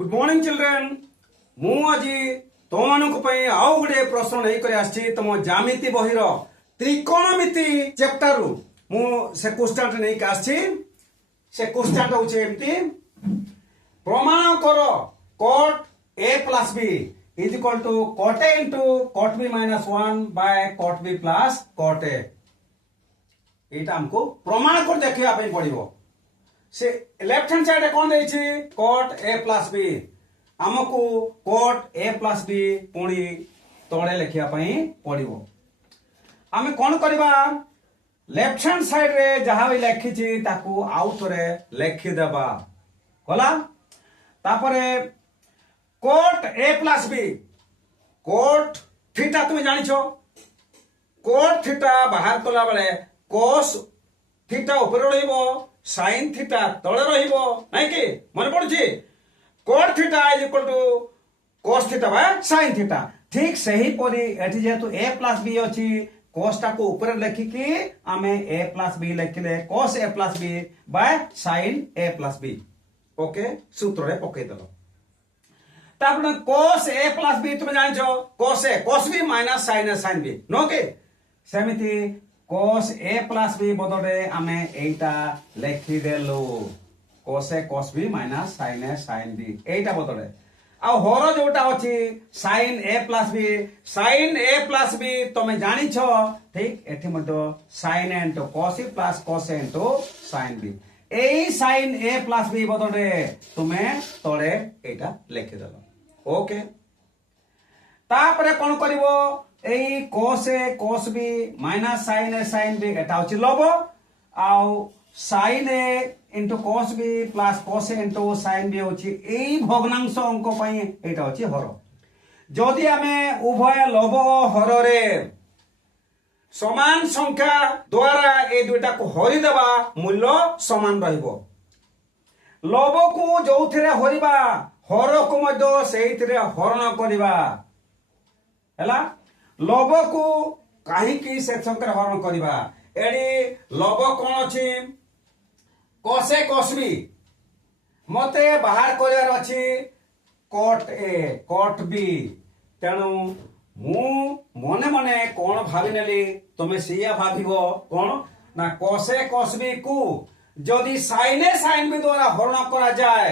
good morning children मु आज तुम आउ गोटे प्रश्न लेकर आसी तुम ज्यामिति बही त्रिकोणमिति चैप्टर रु मु से क्वेश्चन नहीं आसी से क्वेश्चन होचे एमती प्रमाण कर cot a plus b is equal to cot a into cot b minus 1 by cot b plus cot a एटा हमको प्रमाण कर देखिया पे पड़िबो से लेफ्ट हैंड साइड कौन देछि cot a plus b हमको cot a plus b पुणी तळे लेखिया पई पड़िबो आमे कोन करबा लेफ्ट हैंड साइड रे जहां भी लेखिछि ताकू आउ थरे लेखि देबा होला तापरे cot a plus b cot theta तुम जानिछो cot थीटा बाहर कला बेले cos थीटा ऊपर रहिबो sin थीटा तळे रहिबो नै कि मन पड़छि cot theta is equal to cos theta by sin theta ठीक सही परी एठी जेतु a plus b अछि cos टा को ऊपर लेखि कि आमे a plus b लेखिले cos a plus b by sin a plus b okay सूत्र रे पके दलो तापन cos a plus b तुम जानिछो cos a cos b minus sin a sin b नो के सेमिति cos a plus b बदले आमे एटा लेखि देलो cos a cos b minus sin a sin b एटा बदले आ हर जोटा अछि sin a plus b तमे जानि छ ठीक एठी मतो sin a into cos a plus cos a into sin b AE sin a plus b बदले तुमे तळे एटा लेखि देलो ओके तापरे कोन करिवो एई cos a cos b minus sin a sin b एटा होछि लब आउ sin a into cos b plus cos a into sin b होछि एई भग्नांश अंक पई एटा होछि हर जदि आमे उभय लब हर रे समान संख्या द्वारा ए दुटा को हरि देबा मूल्य समान रहइबो लब को जोथिरे हरिबा हर को मध्य सेहितरे हरण करिबा हैला लब को कहीं की से संख्या हरण करिबा एडी लब कोन अछि cos a cos b मते बाहर करियार अछि cot a cot b तेनु मु मने मने कोन भाबि नेली तमे सिया भाबिबो कोन ना cos a cos b को जदि sin a sin b द्वारा हरण करा जाय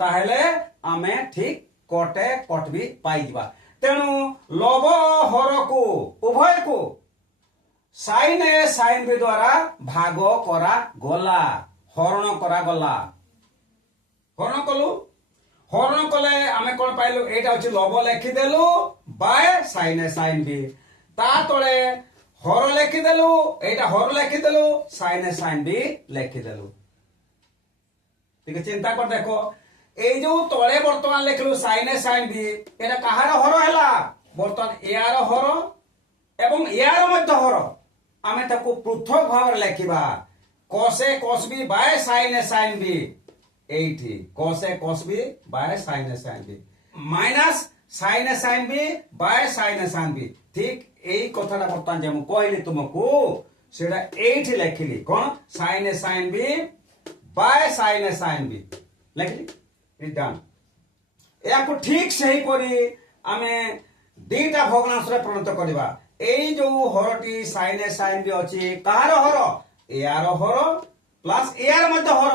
ताहेले आमे ठीक cot a cot b पाई दिबा तेनु लब हर को उभय को sin a sin b द्वारा भाग करा गला हरण करा गला हरण कलु हरण कले आमे कोन पाइलु एटा अछि लब लेखि देलु bye sin a sin b ता तळे हर लेखि देलु एटा हर लेखि देलु sin a sin b लेखि देलु ठीक चिंता कर देखो এই जो तळे वर्तमान लेखलु sin a sin b एटा कहार हर हैला वर्तमान यार हर एवं यार मध्य हर आमे ताको पृथक भाव लेखिबा cos a cos b by sin a sin b एठी cos a cos b by sin a sin b minus sin a sin b by sin a sin b ठीक एई कथाटा वर्तमान जे मु कहली तुमको सेडा एठी लेखिली कोन sin a sin b by sin a sin b लेखिली इट डन या को ठीक सही करी आमे दीटा भग्नांश रे परिणत करबा एई जो हरटी sin a sin b अछि कहार हर यार हर प्लस यार मध्य हर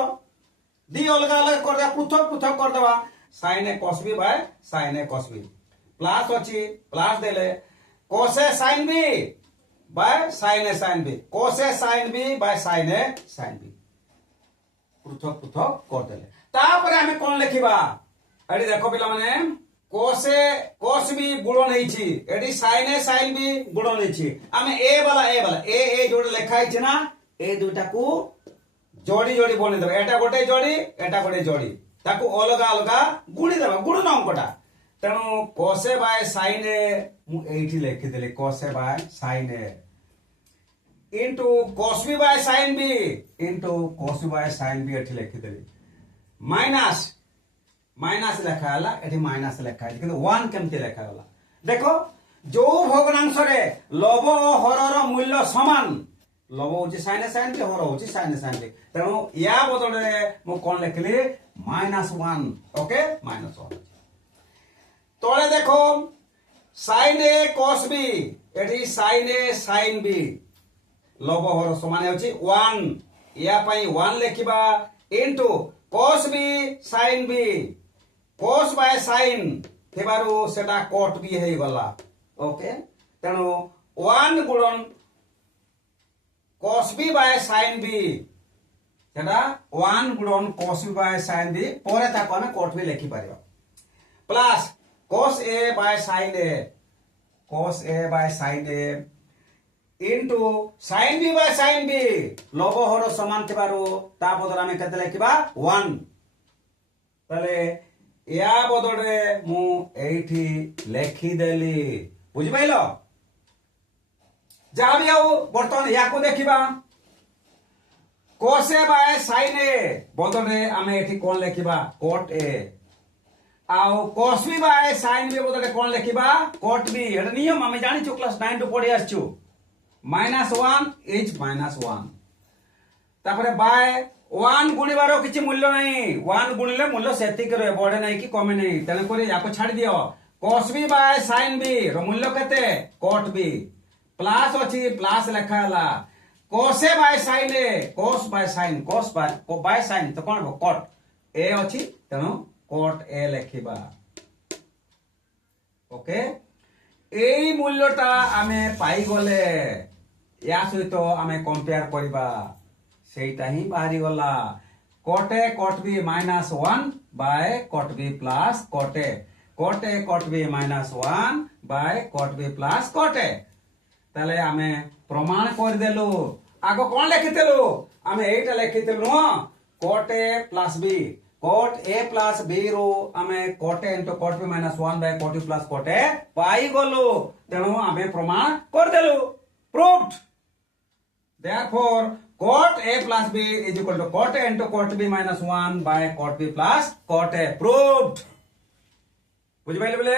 दी अलग अलग कर दे पृथक कर देबा sin a cos b by sin a cos b plus अछि प्लस देले cos a sin b by sin a sin b cos a sin b by sin a sin b पृथक कर देले तापर हमें कोन लिखिबा एडी देखो पिला माने cos a cos b गुणन हेछि AD sin a sin b गुणन हेछि हमें ए वाला ए जोड़ लिखा हेछि ना ए दुटा को जोड़ी जोड़ी बने देबा एटा गोटे जोड़ी ताको अलग अलग गुणी देबा गुणन अंकटा तेनु cos a by sin a मु एठी लिखि देले cos a by sin a into cos b by sin b into cos b by sin b एठी लिखि देले माइनस लेखा हला एठी माइनस लेखा है किंतु 1 केमति लेखा हला देखो जो भग्नांश रे लब हरर मूल्य समान लव होची साइन साइन बी हर होची साइन साइन बी तेणु या बदले मु कोन लिखली -1 ओके -1 तोले देखो साइन ए cos b एठी साइन ए साइन बी लव हर समान होची 1 या पई 1 लिखिबा into cos b sin b cos by sin थेबारु सेटा cot b हे गला ओके तेणु 1 गुणन cos b by sin b सेटा 1 गुणन cos b by sin b परे ताको हम cot b लिखि परिबा plus cos a by sin a cos a by sin a into sin b by sin b लव हर समान थिबारु ता बदल हम केते लिखिबा 1 तले या बदले मु एठी लिखि देली बुझि पाइलो जा भी आउ बर्तन याको देखिबा cos a by sin a बदले हम एठी कोन लिखिबा cot a आउ cos b by sin b बदले कोन लिखिबा cot b एटा नियम हम जानि छु क्लास 9 टू पढि आछछु -1 इज -1 तापरे बाय 1 गुणिबार किछि मूल्य नहीं 1 गुणिले मूल्य सेति करे बडे नहीं कि कमे नहीं तने करे याको छाडी दियो cos b by sin b रो मूल्य केते cot b प्लस अछि प्लस लेखा हला cos a by sin a cos by sin तो कोन cot a अछि तनो cot a लेखिबा ओके एई मूल्यटा आमे पाई गले या सहित आमे कंपेयर करिबा सेटा ही बाहरी गला cot a cot b -1 by cot b plus cot a cot b -1 by cot b plus cot a ताले आमे प्रमाण कर देलु आगो कोन लिखितेलु आमे एटा लिखितेलु न cot a plus b cot a plus b रो आमे cot a into cot b -1 by cot b plus cot a पाई गलो तेणु आमे प्रमाण कर देलु proved therefore cot a plus b is equal to cot a into cot b minus 1 by cot b plus cot a proved बुझ पाइले बोले